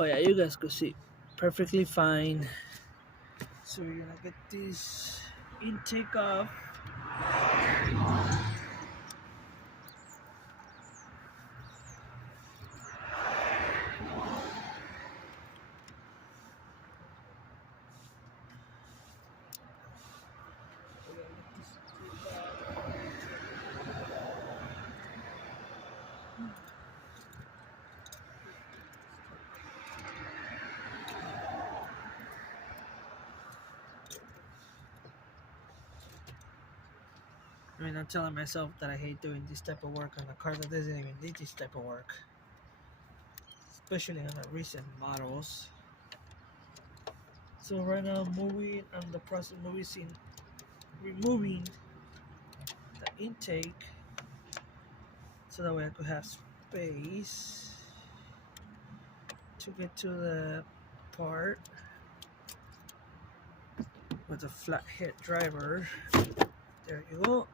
Oh yeah, you guys could see perfectly fine. So we're gonna get this intake off. I mean, I'm telling myself that I hate doing this type of work on a car that doesn't even need this type of work, especially on the recent models. So right now, I'm the process moving, removing the intake, so that way I could have space to get to the part with a flat head driver. There you go.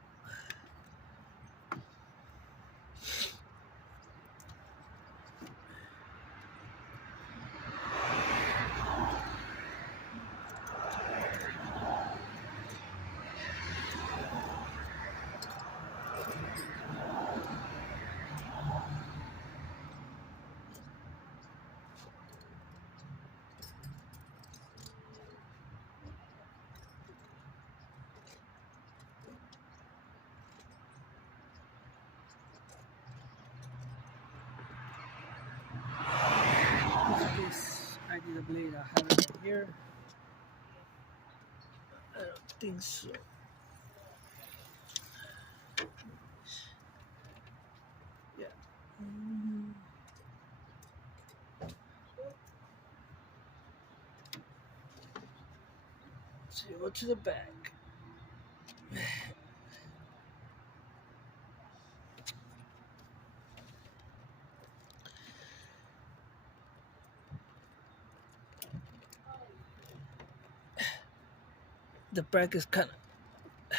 This I did a blade. I have it right here. I don't think so. Yeah. So you go to the back. The back is kind of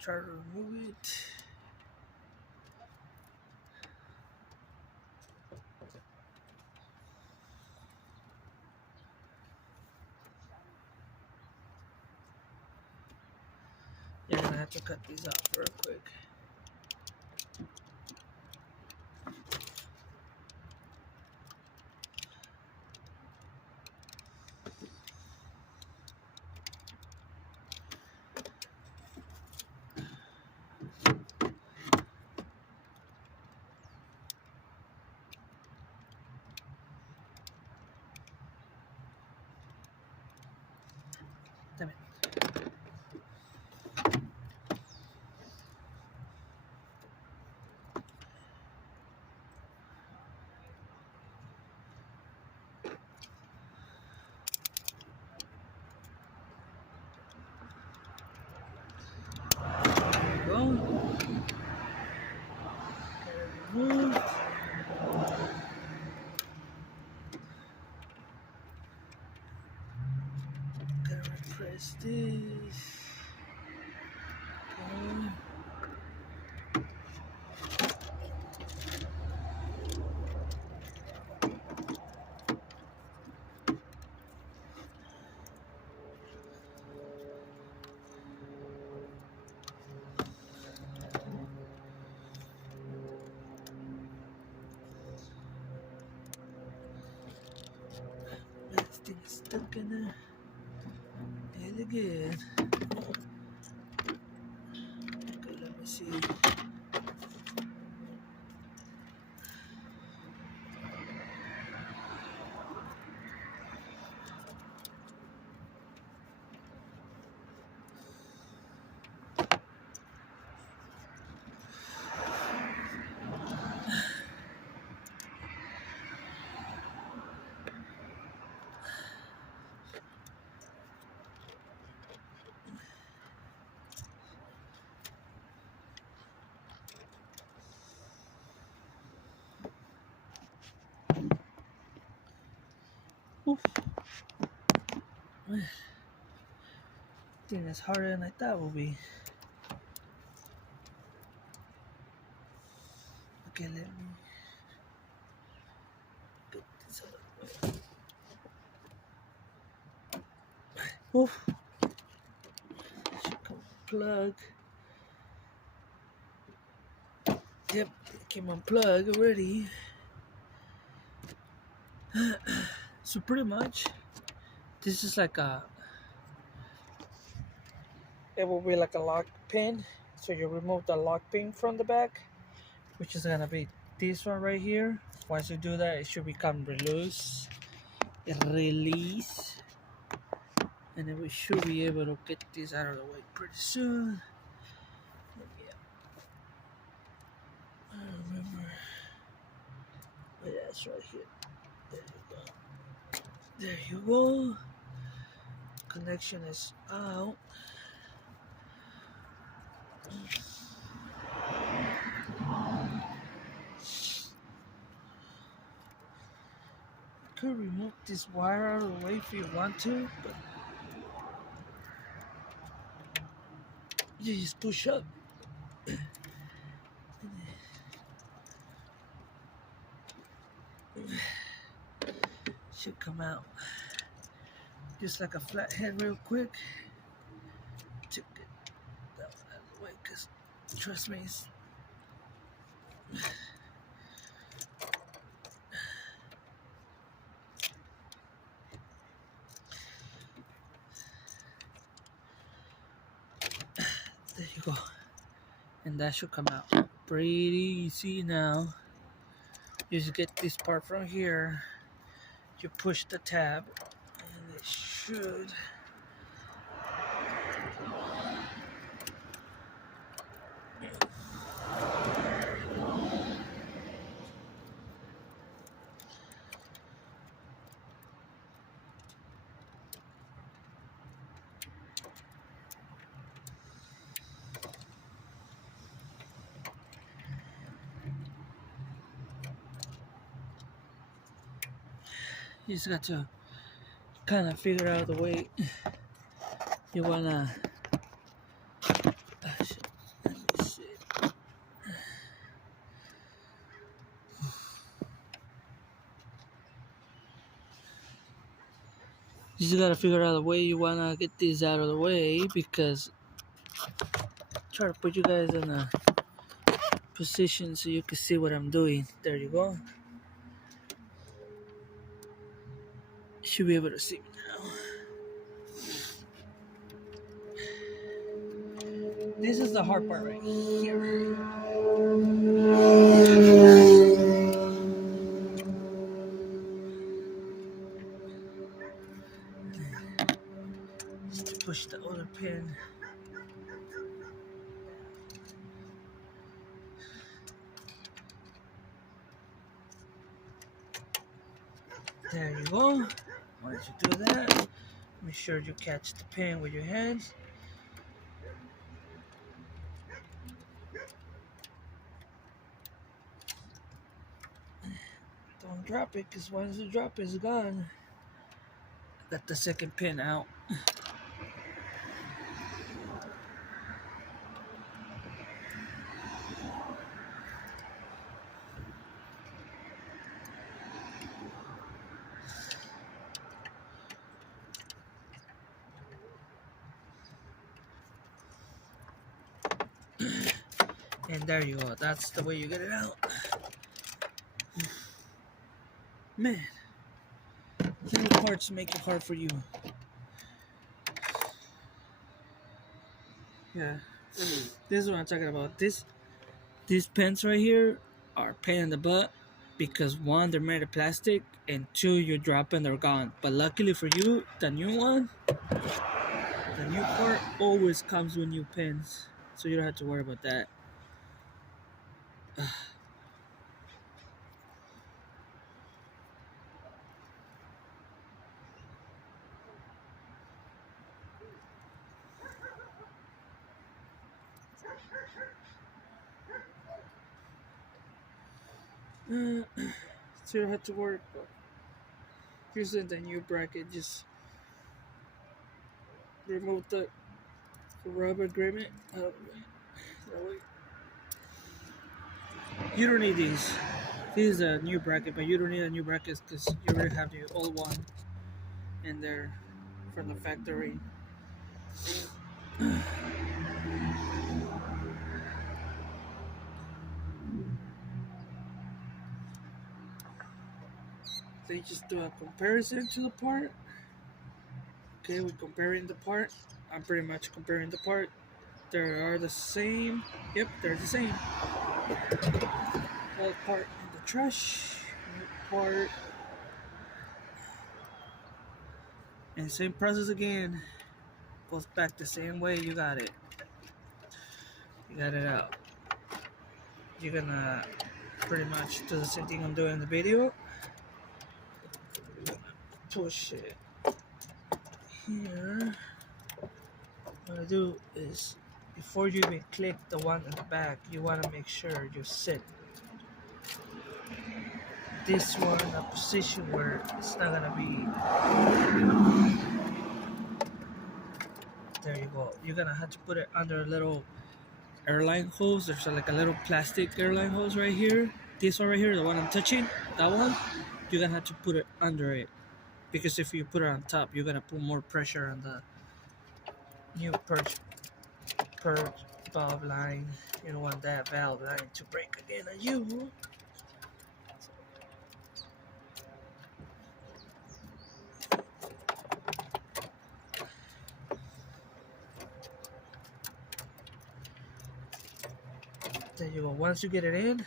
try to remove it. You're gonna have to cut these off real quick. Damn it. There you go. Removed. Gotta repress this. Okay. That thing is stuck in there. Really good. Okay, let me see. Oof. I think it's harder than I thought it would be. Okay, let me get Oof. Plug. Yep, it came unplugged already. So pretty much, this is like it will be like a lock pin. So you remove the lock pin from the back, which is gonna be this one right here. Once you do that, it should become release, and then we should be able to get this out of the way pretty soon. I don't remember. But yeah, it's right here. There you go. There you go. Connection is out. You could remove this wire out of the way if you want to, but you just push up. Should come out. Just like a flathead real quick. To get that one out of the way, because trust me, there you go. And that should come out pretty easy now. You just get this part from here. You push the tab, and it should. You just got to kind of figure out the way you wanna. Let me see. You just gotta figure out the way you wanna get this out of the way, because try to put you guys in a position so you can see what I'm doing. There you go. You should be able to see me now. This is the hard part right here. Just to push the other pin. There you go. Once you do that, make sure you catch the pin with your hands. Don't drop it, because once you drop it, it's gone. Got the second pin out. And there you go. That's the way you get it out. Man, little parts make it hard for you. Yeah, this is what I'm talking about. These pens right here are pain in the butt, because one, they're made of plastic, and two, you drop and they're gone. But luckily for you, the new part always comes with new pens, so you don't have to worry about that. So you don't have to worry about using the new bracket. Just remove the rubber grommet out of the way. You don't need these. This is a new bracket, but you don't need a new bracket because you already have the old one in there from the factory. They just do a comparison to the part. Okay, we're comparing the part. I'm pretty much comparing the part. They are the same. Yep, they're the same. Old part in the trash. New part. And same process again. Goes back the same way you got it. You got it out. You're gonna pretty much do the same thing I'm doing in the video. Push it here. What I do is, before you even click the one in the back, you want to make sure you set this one in a position where it's not gonna be. There you go. You're gonna have to put it under a little airline hose. There's like a little plastic airline hose right here. This one right here, the one I'm touching, that one, you're gonna have to put it under it, because if you put it on top, you're gonna put more pressure on the new purge valve line. You don't want that valve line to break again on you. There you go. Once you get it in,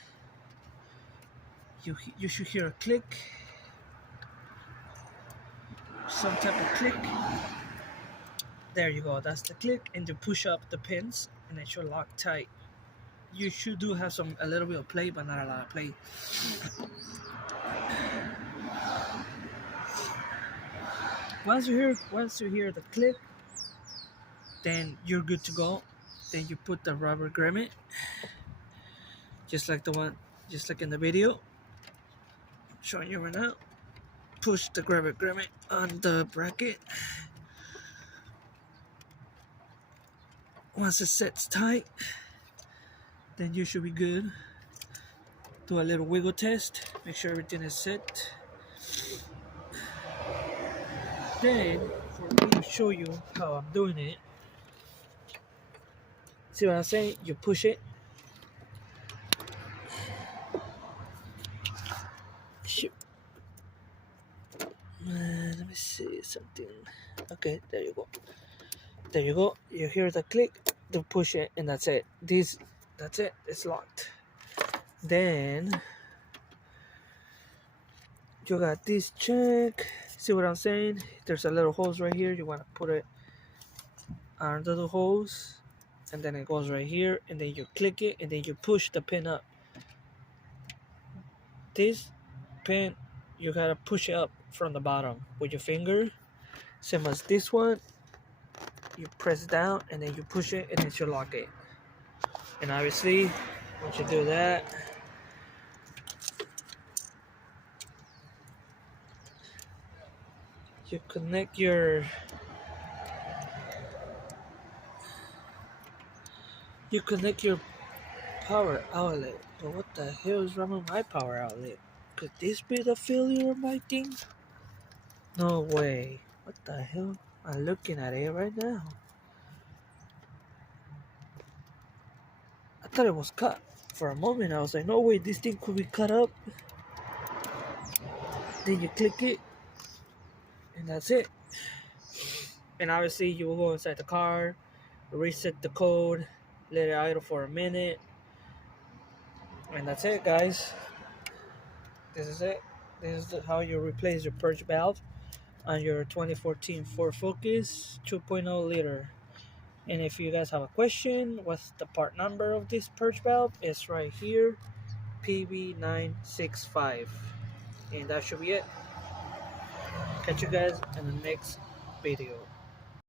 you should hear a click, some type of click. There you go. That's the click, and you push up the pins, and it should lock tight. You should do have a little bit of play, but not a lot of play. Once you hear the click, then you're good to go. Then you put the rubber grommet, just like in the video. I'm showing you right now. Push the rubber grommet on the bracket. Once it sets tight, then you should be good. Do a little wiggle test, make sure everything is set. Then, for me to show you how I'm doing it, see what I'm saying? You push it. Shoot. Let me see something. Okay, there you go. There you go. You hear the click, to push it, and that's it. That's it. It's locked. Then you got this check. See what I'm saying? There's a little hose right here. You want to put it under the hose, and then it goes right here, and then you click it, and then you push the pin up. This pin, you gotta push it up from the bottom with your finger. Same as this one. You press down, and then you push it, and then you lock it. And obviously, once you do that, you connect your power outlet. But what the hell is wrong with my power outlet? Could this be the failure of my thing? No way. What the hell? I'm looking at it right now. I thought it was cut. For a moment I was like, no way, this thing could be cut up. Then you click it, and that's it. And obviously you will go inside the car, reset the code, let it idle for a minute, and that's it, guys. This is it. This is how you replace your purge valve on your 2014 Ford Focus 2.0 liter. And if you guys have a question, what's the part number of this purge valve? It's right here, PB965. And that should be it. Catch you guys in the next video.